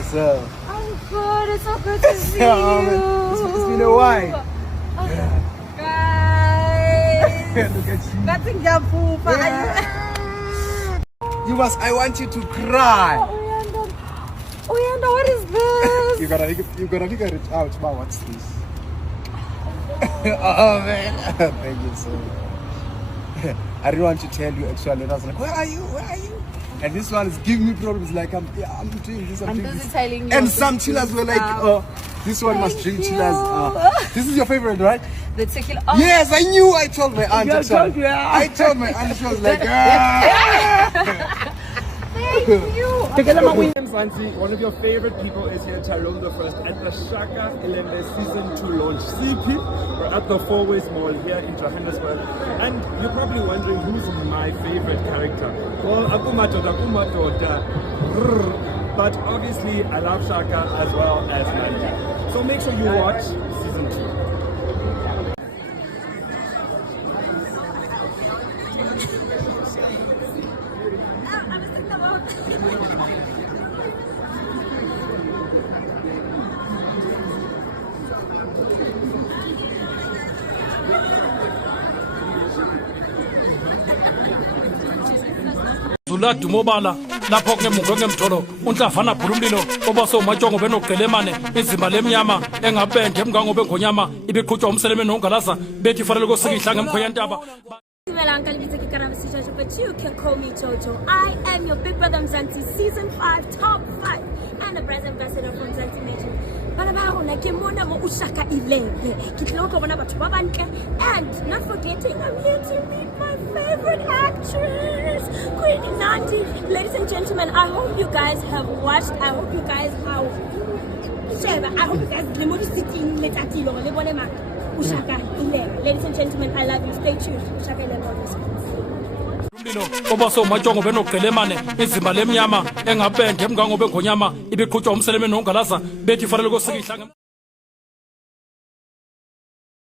yourself? I'm good. It's so good to see you. It's been a while. Guys. Look at you. Nothing Japupa. You must. I want you to cry. Uyanda, what is this? You gotta figure it out. Wow, what's this? Oh man, thank you so much. I didn't want to tell you actually. I was like, where are you? Where are you? And this one is giving me problems. Like I'm doing this. I'm doing busy this. telling you. And some chillers were like, this one must drink chillers. This is your favorite, right? The tequila. Yes, I knew. I told my aunt. I told you. I told my aunt. She was like, Thank you. Mzansi, one of your favorite people is here, Tyrone the First, at the Shaka Ilembe Season 2 launch. CP, we're at the Four Ways Mall here in Johannesburg. And you're probably wondering who's my favorite character. Well, Akumadoda. But obviously, I love Shaka as well as Nandi. So make sure you watch Season 2. Zula dumobala lapho ngemugo ngemtholo unhlavana phulumlilo oba somatsongo benogelemane izima lemnyama engabende emngango bengonyama ibiqhutshwa umseleme nongalaza bethi fanele kosikihla ngemkhoyantaba. But you can call me Jojo. I am your Big Brother Mzansi Season 5 Top 5 and the brand ambassador from Mzansi Magic. And not forgetting, I'm here to meet my favorite actress, Queen Nandi. Ladies and gentlemen, I hope you guys have watched. I hope you guys have. I hope you guys Ladies and gentlemen, I love you. Stay tuned. Ushaka 11 on this. Oba somatsongo benogelemane izima lemnyama engabende emngango bengonyama ibiqhutshwa umseleme nongalaza bethi fanele kosikihla